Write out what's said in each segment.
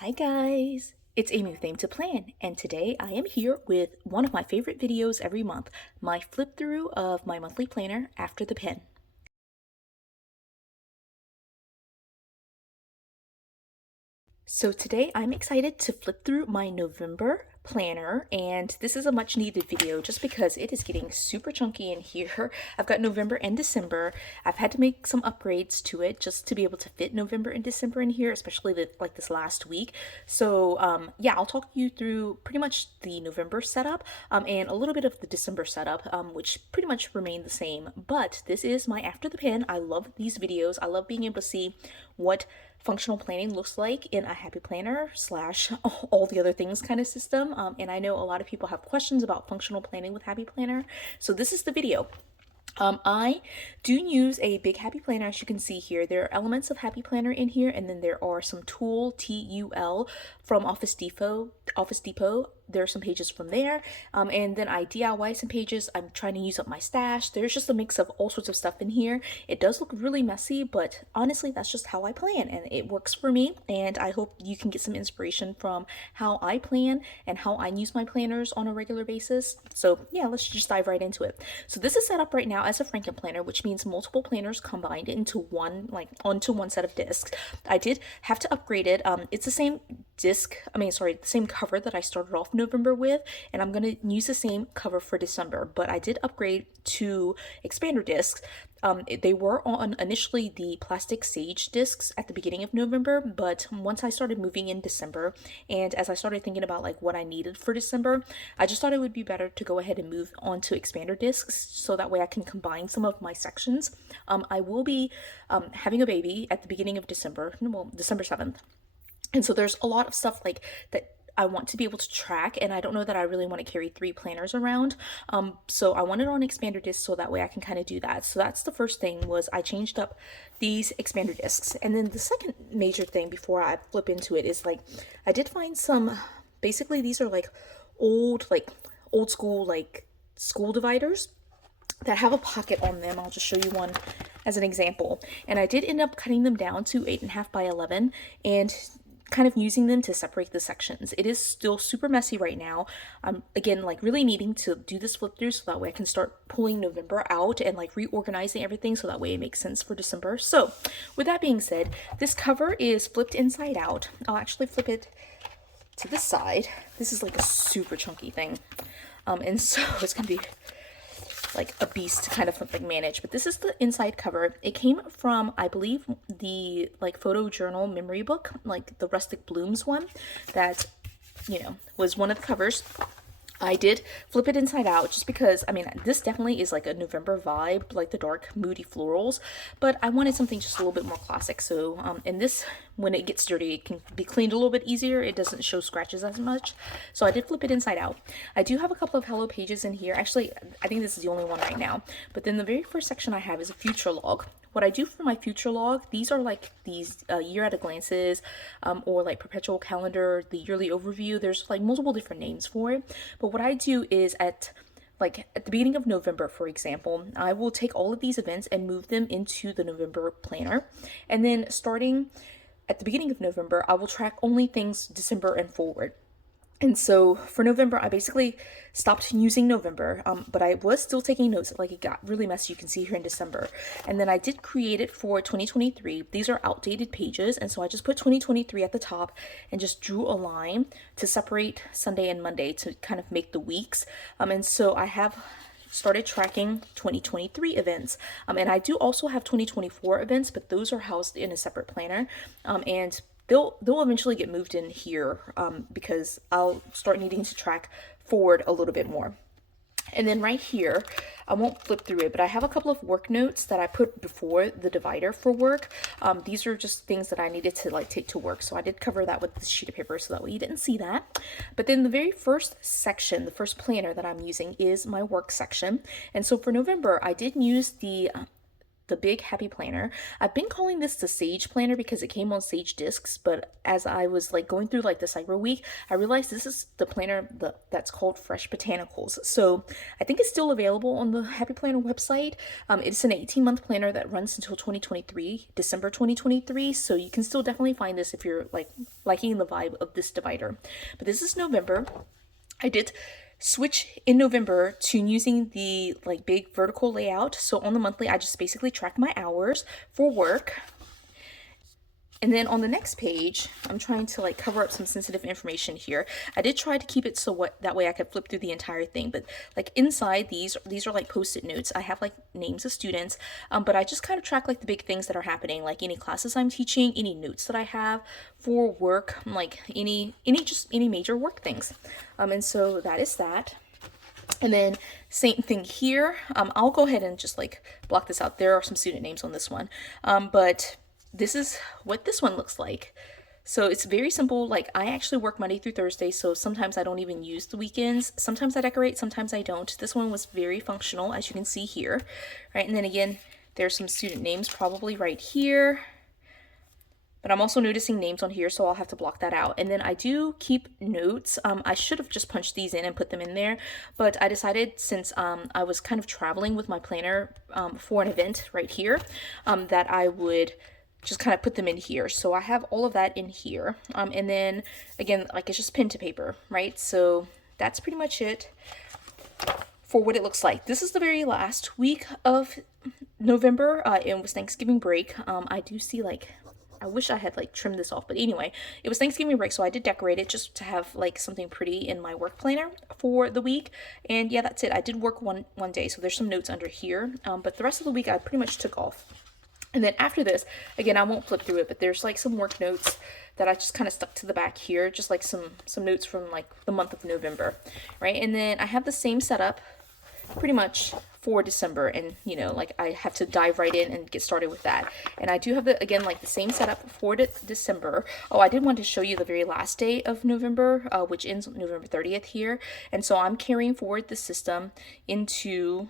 Hi guys, it's Amy with Aim to Plan, and today I am here with one of my favorite videos every month, my flip through of my monthly planner after the pen. So today I'm excited to flip through my November planner, and this is a much needed video just because it is getting super chunky in here. I've got November and December. I've had to make some upgrades to it just to be able to fit November and December in here, especially like this last week. So yeah, I'll talk you through pretty much the November setup and a little bit of the December setup, which pretty much remain the same. But this is my after the pen. I love these videos. I love being able to see what functional planning looks like in a happy planner slash all the other things kind of system. And I know a lot of people have questions about functional planning with happy planner. So this is the video. I do use a big Happy Planner, as you can see here. There are elements of Happy Planner in here, and then there are some TUL from Office Depot. There are some pages from there, and then I DIY some pages. I'm trying to use up my stash. There's just a mix of all sorts of stuff in here. It does look really messy, but honestly, that's just how I plan, and it works for me. And I hope you can get some inspiration from how I plan and how I use my planners on a regular basis. So yeah, let's just dive right into it. So this is set up right now as a Frankenplanner, which means multiple planners combined into one, like onto one set of discs. I did have to upgrade it. It's the same the same cover that I started off November with, and I'm gonna use the same cover for December, but I did upgrade to expander discs. They were on initially the plastic sage discs at the beginning of November, but once I started moving in December, and as I started thinking about like what I needed for December, I just thought it would be better to go ahead and move on to expander discs so that way I can combine some of my sections. I will be having a baby at the beginning of December, well, December 7th. And so there's a lot of stuff like that I want to be able to track, and I don't know that I really want to carry three planners around. So I want it on expander discs so that way I can kind of do that. So that's the first thing, was I changed up these expander discs. And then the second major thing before I flip into it is like I did find some, basically these are like old school like school dividers that have a pocket on them. I'll just show you one as an example. And I did end up cutting them down to 8.5 by 11 and kind of using them to separate the sections. It is still super messy right now. I'm again like really needing to do this flip through so that way I can start pulling November out and like reorganizing everything so that way it makes sense for December. So with that being said, this cover is flipped inside out. I'll actually flip it to this side. This is like a super chunky thing. And so it's gonna be like a beast to kind of like manage. But this is the inside cover. It came from, I believe, the like photo journal memory book, like the Rustic Blooms one, that was one of the covers. I did flip it inside out just because, I mean, this definitely is like a November vibe, like the dark, moody florals, but I wanted something just a little bit more classic. So, and this, when it gets dirty, it can be cleaned a little bit easier. It doesn't show scratches as much. So I did flip it inside out. I do have a couple of hello pages in here. Actually, I think this is the only one right now. But then the very first section I have is a future log. What I do for my future log, these are like these year at a glances, or like perpetual calendar, the yearly overview. There's like multiple different names for it. But what I do is at the beginning of November, for example, I will take all of these events and move them into the November planner. And then starting at the beginning of November, I will track only things December and forward. And so for November, I basically stopped using November, but I was still taking notes. Like it got really messy, you can see here in December. And then I did create it for 2023. These are outdated pages, and so I just put 2023 at the top and just drew a line to separate Sunday and Monday to kind of make the weeks. And so I have started tracking 2023 events. And I do also have 2024 events, but those are housed in a separate planner. And they'll eventually get moved in here because I'll start needing to track forward a little bit more. And then right here, I won't flip through it, but I have a couple of work notes that I put before the divider for work. These are just things that I needed to like take to work. So I did cover that with this sheet of paper so that way you didn't see that. But then the very first section, the first planner that I'm using is my work section. And so for November, I did use the the big happy planner. I've been calling this the Sage planner because it came on Sage discs, but as I was like going through like the Cyber Week, I realized this is the planner that's called Fresh Botanicals. So I think it's still available on the Happy Planner website. It's an 18-month planner that runs until 2023, December 2023. So you can still definitely find this if you're like liking the vibe of this divider. But this is November. I did switch in November to using the like big vertical layout. So on the monthly, I just basically track my hours for work. And then on the next page, I'm trying to like cover up some sensitive information here. I did try to keep it so that way I could flip through the entire thing, but like inside these are like post-it notes. I have like names of students, but I just kind of track like the big things that are happening, like any classes I'm teaching, any notes that I have for work, like any major work things. And so that is that. And then same thing here. I'll go ahead and just like block this out. There are some student names on this one, but this is what this one looks like. So it's very simple. Like I actually work Monday through Thursday, so sometimes I don't even use the weekends. Sometimes I decorate, sometimes I don't. This one was very functional, as you can see here, right? And then again, there's some student names probably right here. But I'm also noticing names on here, so I'll have to block that out. And then I do keep notes. I should have just punched these in and put them in there, but I decided since I was kind of traveling with my planner for an event right here, that I would just kind of put them in here. So I have all of that in here. And then again, like it's just pen to paper, right? So that's pretty much it for what it looks like. This is the very last week of November. It was Thanksgiving break. I do see like, I wish I had like trimmed this off, but anyway, it was Thanksgiving break, so I did decorate it just to have like something pretty in my work planner for the week. And yeah, that's it. I did work one day, so there's some notes under here, but the rest of the week I pretty much took off. And then after this, again, I won't flip through it, but there's like some work notes that I just kind of stuck to the back here, just like some notes from like the month of November, right? And then I have the same setup pretty much for December, and you know, like I have to dive right in and get started with that. And I do have the, again, like the same setup for December. Oh, I did want to show you the very last day of November, which ends November 30th here. And so I'm carrying forward the system into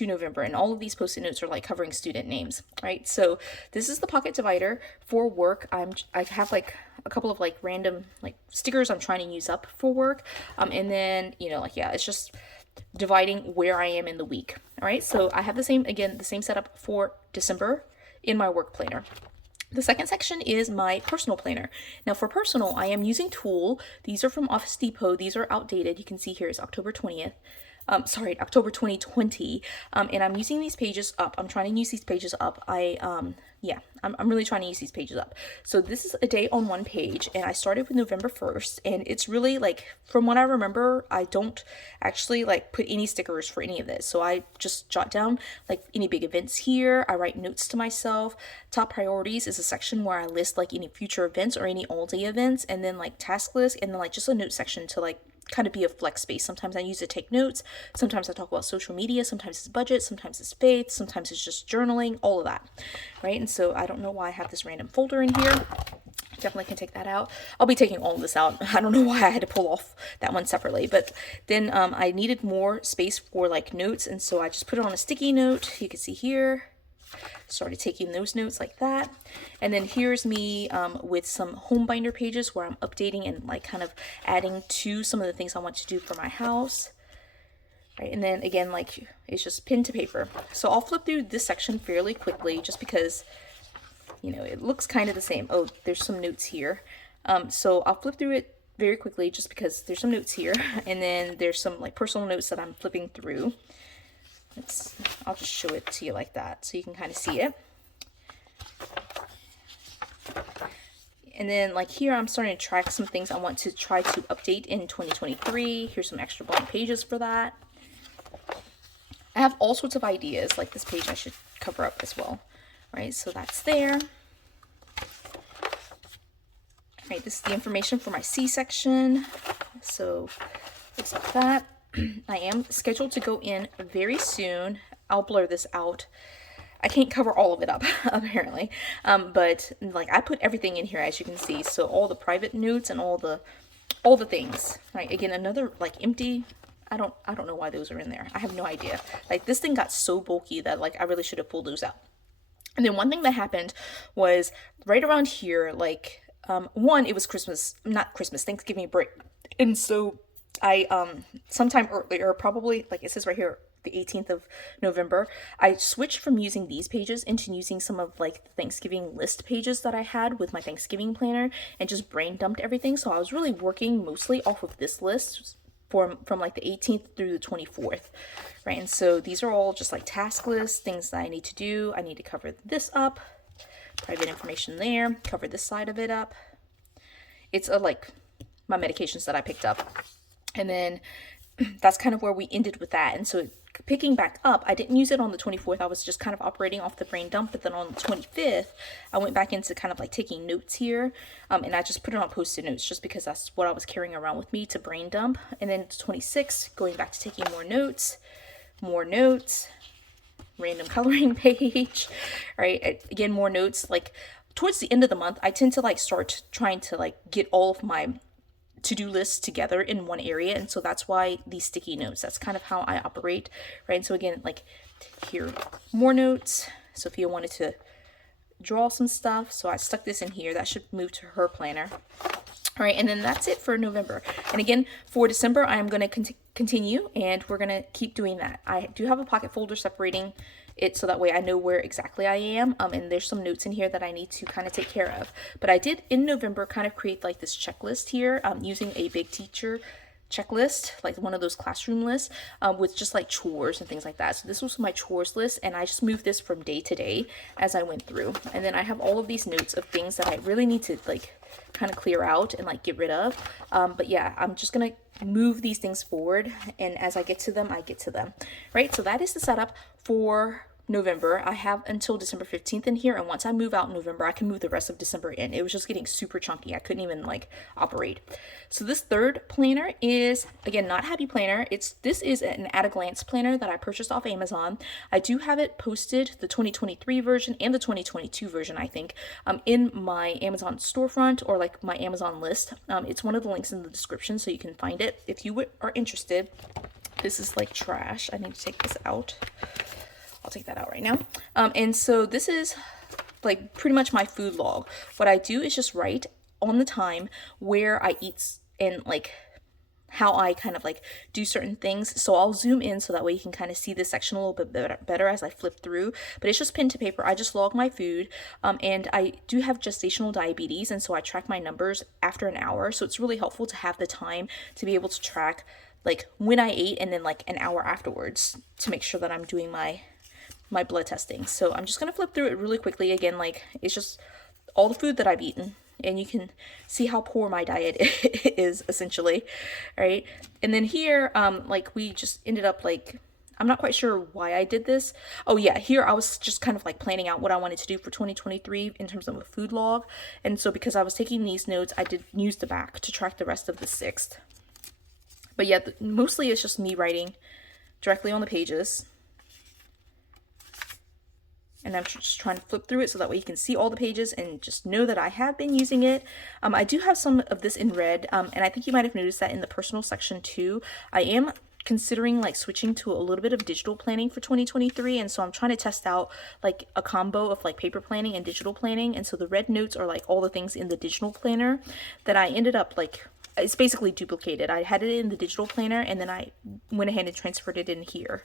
November, and all of these post-it notes are like covering student names, right? So this is the pocket divider for work. I have like a couple of like random like stickers I'm trying to use up for work, and then you know, like yeah, it's just dividing where I am in the week. All right, so I have the same setup for December in my work planner. The second section is my personal planner. Now for personal, I am using Tool. These are from Office Depot. These are outdated. You can see here is October 20th. October 2020, and I'm using these pages up. I'm trying to use these pages up. I'm really trying to use these pages up. So this is a day on one page, and I started with November 1st, and it's really like, from what I remember, I don't actually like put any stickers for any of this. So I just jot down like any big events here. I write notes to myself. Top priorities is a section where I list like any future events or any all day events, and then like task list, and then like just a note section to like kind of be a flex space. Sometimes I use it to take notes, sometimes I talk about social media, sometimes it's budget, sometimes it's faith, sometimes it's just journaling, all of that, right? And so I don't know why I have this random folder in here. Definitely can take that out. I'll be taking all of this out. I don't know why I had to pull off that one separately, but then I needed more space for like notes, and so I just put it on a sticky note. You can see here, started taking those notes like that. And then here's me with some home binder pages where I'm updating and like kind of adding to some of the things I want to do for my house, right? And then again, like it's just pen to paper. So I'll flip through this section fairly quickly just because, you know, it looks kind of the same. Oh, there's some notes here. So I'll flip through it very quickly just because there's some notes here, and then there's some like personal notes that I'm flipping through. I'll just show it to you like that so you can kind of see it. And then like here, I'm starting to track some things I want to try to update in 2023. Here's some extra blank pages for that. I have all sorts of ideas, like this page I should cover up as well, right? So that's there. Right, this is the information for my C section. So looks like that. I am scheduled to go in very soon. I'll blur this out. I can't cover all of it up apparently, but like I put everything in here, as you can see. So all the private notes and all the things, right? Again, another like empty. I don't know why those are in there. I have no idea. Like this thing got so bulky that like I really should have pulled those out. And then one thing that happened was right around here, like, one, it was Christmas, not Christmas, Thanksgiving break. And so I, sometime earlier, probably, like it says right here, the 18th of November, I switched from using these pages into using some of like the Thanksgiving list pages that I had with my Thanksgiving planner and just brain dumped everything. So I was really working mostly off of this list from like the 18th through the 24th, right? And so these are all just like task lists, things that I need to do. I need to cover this up, private information there, cover this side of it up. It's like my medications that I picked up. And then that's kind of where we ended with that. And so picking back up, I didn't use it on the 24th. I was just kind of operating off the brain dump. But then on the 25th, I went back into kind of like taking notes here. And I just put it on post-it notes just because that's what I was carrying around with me to brain dump. And then 26, going back to taking more notes, random coloring page, right? Again, more notes. Like towards the end of the month, I tend to like start trying to like get all of my to-do lists together in one area, and so that's why these sticky notes, that's kind of how I operate, right? And so again, like here, more notes. Sophia wanted to draw some stuff, so I stuck this in here. That should move to her planner. All right, and then that's it for November. And again, for December, I'm going to continue, and we're going to keep doing that. I do have a pocket folder separating it so that way I know where exactly I am, and there's some notes in here that I need to kind of take care of. But I did in November kind of create like this checklist here, using a big teacher checklist, like one of those classroom lists, with just like chores and things like that. So this was my chores list, and I just moved this from day to day as I went through. And then I have all of these notes of things that I really need to like kind of clear out and like get rid of. But yeah, I'm just gonna move these things forward, and as I get to them, I get to them, right? So that is the setup for November. I have until December 15th in here, and once I move out in November, I can move the rest of December in. It was just getting super chunky. I couldn't even like operate. So this third planner is, again, not Happy Planner. This is an at a glance planner that I purchased off Amazon. I do have it posted, the 2023 version and the 2022 version, I think, in my Amazon storefront or like my Amazon list. It's one of the links in the description, so you can find it if you are interested. This is like trash. I need to take this out. I'll take that out right now. And so this is like pretty much my food log. What I do is just write on the time where I eat and like how I kind of like do certain things. So I'll zoom in so that way you can kind of see this section a little bit better as I flip through. But it's just pen to paper. I just log my food. And I do have gestational diabetes, and so I track my numbers after an hour. So it's really helpful to have the time to be able to track like when I ate and then like an hour afterwards to make sure that I'm doing my blood testing. So I'm just going to flip through it really quickly. Again, like it's just all the food that I've eaten, and you can see how poor my diet is essentially, right? And then here, like we just ended up like, I'm not quite sure why I did this. Oh yeah, here I was just kind of like planning out what I wanted to do for 2023 in terms of a food log. And so because I was taking these notes, I did use the back to track the rest of the 6th. But yeah, mostly it's just me writing directly on the pages. And I'm just trying to flip through it so that way you can see all the pages and just know that I have been using it. I do have some of this in red, and I think you might have noticed that in the personal section too. I am considering like switching to a little bit of digital planning for 2023, and so I'm trying to test out like a combo of like paper planning and digital planning. And so the red notes are like all the things in the digital planner that I ended up like, it's basically duplicated. I had it in the digital planner, and then I went ahead and transferred it in here.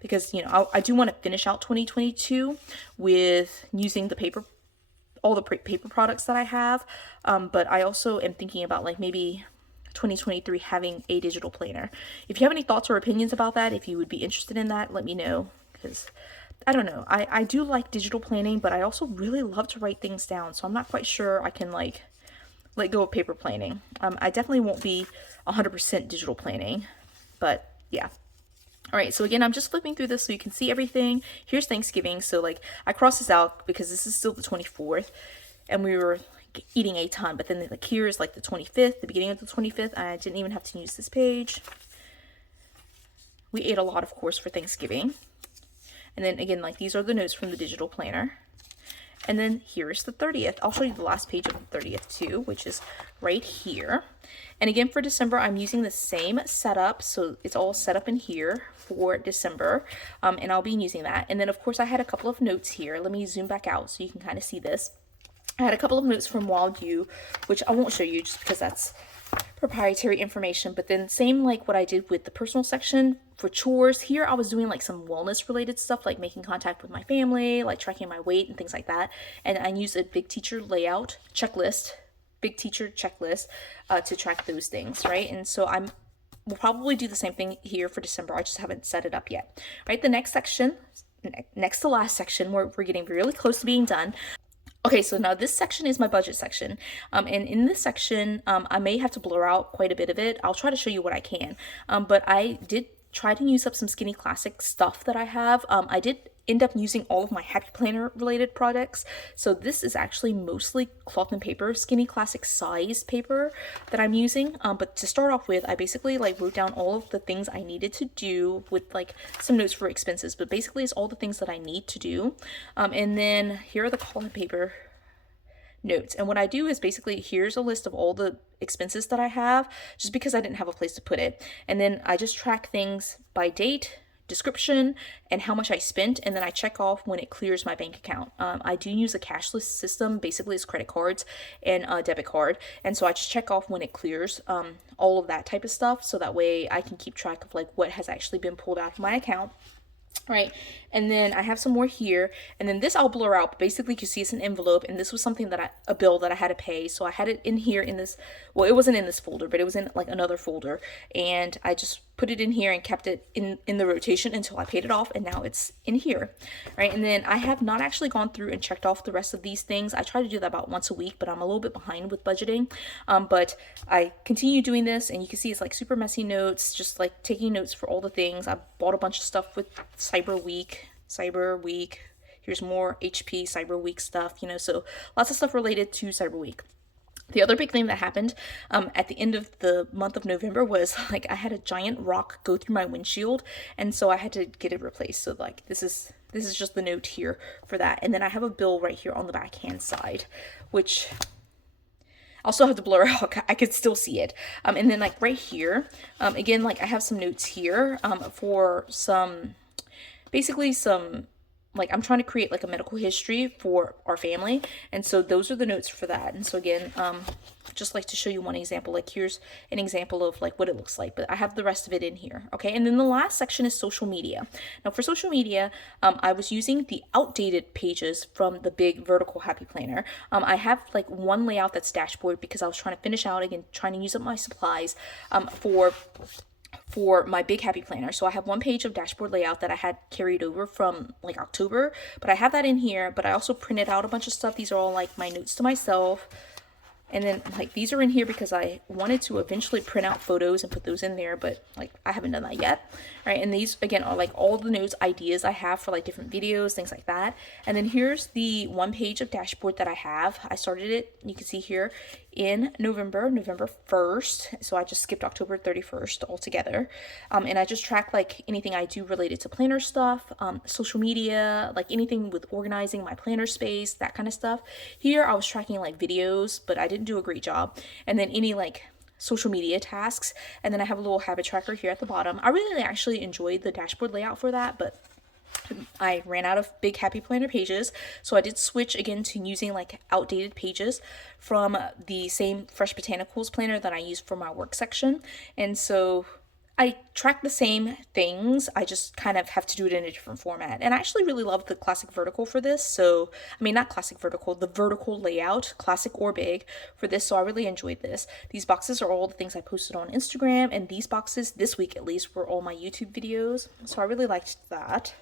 Because, you know, I do want to finish out 2022 with using the paper, all the paper products that I have. But I also am thinking about like maybe 2023 having a digital planner. If you have any thoughts or opinions about that, if you would be interested in that, let me know. Because I don't know, I do like digital planning, but I also really love to write things down. So I'm not quite sure I can like let go of paper planning. I definitely won't be 100% digital planning, but yeah. All right, so again, I'm just flipping through this so you can see everything. Here's Thanksgiving. So like I crossed this out because this is still the 24th and we were like, eating a ton. But then like here's like the 25th, the beginning of the 25th. I didn't even have to use this page. We ate a lot, of course, for Thanksgiving. And then again, like these are the notes from the digital planner. And then here's the 30th. I'll show you the last page of the 30th too, which is right here. And again, for December, I'm using the same setup. So it's all set up in here for December. And I'll be using that. And then of course I had a couple of notes here. Let me zoom back out so you can kind of see this. I had a couple of notes from Wild You, which I won't show you just because that's proprietary information. But then same like what I did with the personal section for chores, here I was doing like some wellness related stuff, like making contact with my family, like tracking my weight and things like that. And I used a big teacher layout checklist, big teacher checklist to track those things, right? And so we'll probably do the same thing here for December. I just haven't set it up yet, right? The next section, next to last section, we're getting really close to being done. Okay, so now this section is my budget section. And in this section, I may have to blur out quite a bit of it. I'll try to show you what I can. But I did try to use up some Skinny Classic stuff that I have. I did end up using all of my Happy Planner related products. So this is actually mostly cloth and paper, Skinny Classic size paper that I'm using. But to start off with, I basically like wrote down all of the things I needed to do with like some notes for expenses, but basically it's all the things that I need to do. And then here are the cloth and paper notes. And what I do is basically here's a list of all the expenses that I have, just because I didn't have a place to put it. And then I just track things by date, description, and how much I spent, and then I check off when it clears my bank account. I do use a cashless system. Basically it's credit cards and a debit card, and so I just check off when it clears, all of that type of stuff, so that way I can keep track of like what has actually been pulled out of my account. Right, and then I have some more here, and then this I'll blur out, but basically you see it's an envelope, and this was something that a bill that I had to pay, so I had it in here in this, well, it wasn't in this folder, but it was in like another folder, and I just put it in here and kept it in the rotation until I paid it off, and now it's in here, right? And then I have not actually gone through and checked off the rest of these things. I try to do that about once a week, but I'm a little bit behind with budgeting, but I continue doing this, and you can see it's like super messy notes, just like taking notes for all the things. I bought a bunch of stuff with Cyber Week. Here's more HP Cyber Week stuff, you know, so lots of stuff related to Cyber Week. The other big thing that happened at the end of the month of November was like I had a giant rock go through my windshield, and so I had to get it replaced. So like this is just the note here for that. And then I have a bill right here on the back hand side, which I'll still have to blur out. I could still see it. And then like right here, again, like I have some notes here for some, basically some, like I'm trying to create like a medical history for our family, and so those are the notes for that. And so again, just like to show you one example, like here's an example of like what it looks like, but I have the rest of it in here. Okay, and then the last section is social media. Now for social media, I was using the outdated pages from the big vertical Happy Planner. I have like one layout that's dashboard because I was trying to finish out again, trying to use up my supplies for my big Happy Planner. So I have one page of dashboard layout that I had carried over from like October, but I have that in here, but I also printed out a bunch of stuff. These are all like my notes to myself. And then like these are in here because I wanted to eventually print out photos and put those in there, but like I haven't done that yet. Right, and these again are like all the notes, ideas I have for like different videos, things like that. And then here's the one page of dashboard that I have. I started it, you can see here, in November 1st. So I just skipped October 31st altogether. And I just track like anything I do related to planner stuff, social media, like anything with organizing my planner space, that kind of stuff. Here I was tracking like videos, but I didn't do a great job. And then any like social media tasks, and then I have a little habit tracker here at the bottom. I really actually enjoyed the dashboard layout for that, but I ran out of big Happy Planner pages, so I did switch again to using like outdated pages from the same Fresh Botanicals planner that I use for my work section. And so I track the same things, I just kind of have to do it in a different format. And I actually really love the classic vertical for this. So, I mean, not classic vertical, the vertical layout, classic or big for this. So I really enjoyed this. These boxes are all the things I posted on Instagram, and these boxes this week at least were all my YouTube videos. So I really liked that.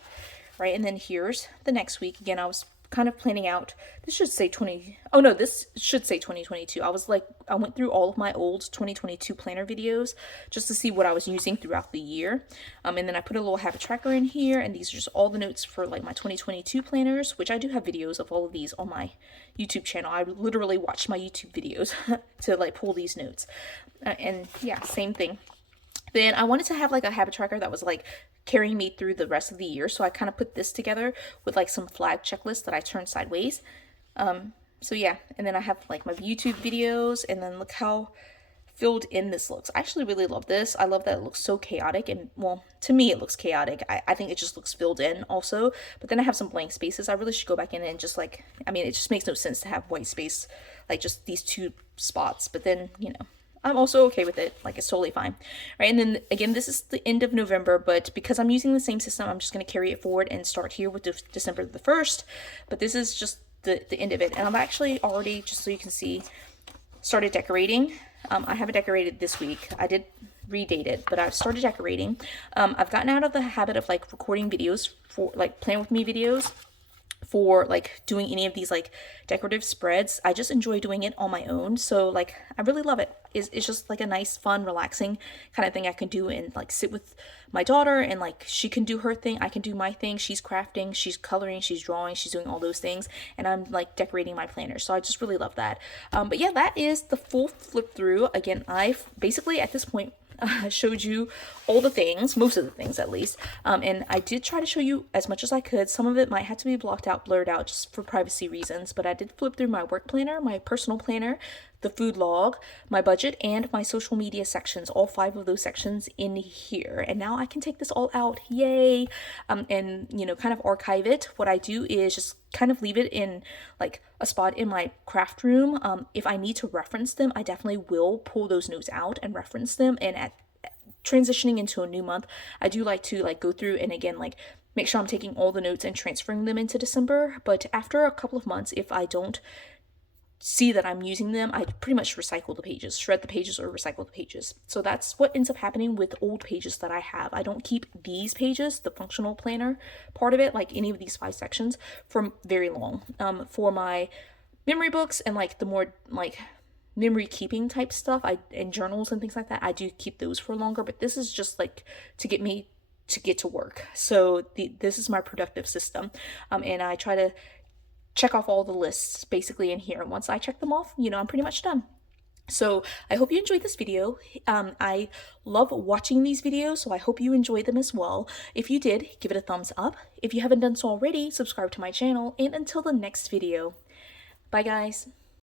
Right, and then here's the next week. Again, I was kind of planning out, this should say 2022. I went through all of my old 2022 planner videos just to see what I was using throughout the year. And then I put a little habit tracker in here, and these are just all the notes for like my 2022 planners, which I do have videos of all of these on my YouTube channel. I literally watched my YouTube videos to like pull these notes. And yeah, same thing. Then I wanted to have like a habit tracker that was like carrying me through the rest of the year. So I kind of put this together with like some flag checklists that I turned sideways. So yeah, and then I have like my YouTube videos, and then look how filled in this looks. I actually really love this. I love that it looks so chaotic, and well, to me it looks chaotic. I think it just looks filled in also, but then I have some blank spaces. I really should go back in and just like, I mean, it just makes no sense to have white space, like just these two spots, but then, you know, I'm also okay with it. Like, it's totally fine. Right. And then again, this is the end of November, but because I'm using the same system, I'm just going to carry it forward and start here with December the 1st. But this is just the end of it. And I've actually already, just so you can see, started decorating. I haven't decorated this week. I did redate it, but I've started decorating. I've gotten out of the habit of like recording videos for like Plan With Me videos for like doing any of these like decorative spreads. I just enjoy doing it on my own. So like, I really love it. It's just like a nice, fun, relaxing kind of thing I can do and like sit with my daughter, and like she can do her thing, I can do my thing. She's crafting, she's coloring, she's drawing, she's doing all those things, and I'm like decorating my planner. So I just really love that. But yeah, that is the full flip through. Again, I've basically at this point showed you all the things, most of the things at least, and I did try to show you as much as I could. Some of it might have to be blocked out, blurred out, just for privacy reasons, but I did flip through my work planner, my personal planner, the food log, my budget, and my social media sections, all 5 of those sections in here. And now I can take this all out, yay, and, you know, kind of archive it. What I do is just kind of leave it in like a spot in my craft room. If I need to reference them, I definitely will pull those notes out and reference them. And at transitioning into a new month, I do like to like go through and again like make sure I'm taking all the notes and transferring them into December. But after a couple of months, if I don't see that I'm using them, I pretty much recycle the pages, shred the pages, or recycle the pages. So that's what ends up happening with old pages that I have. I don't keep these pages, the functional planner part of it, like any of these 5 sections, for very long. For my memory books and like the more like memory keeping type stuff, and journals and things like that, I do keep those for longer. But this is just like to get me to get to work. So this is my productive system, and I try to check off all the lists basically in here. Once I check them off, you know, I'm pretty much done. So I hope you enjoyed this video. I love watching these videos, so I hope you enjoyed them as well. If you did, give it a thumbs up. If you haven't done so already, subscribe to my channel, and until the next video, bye guys.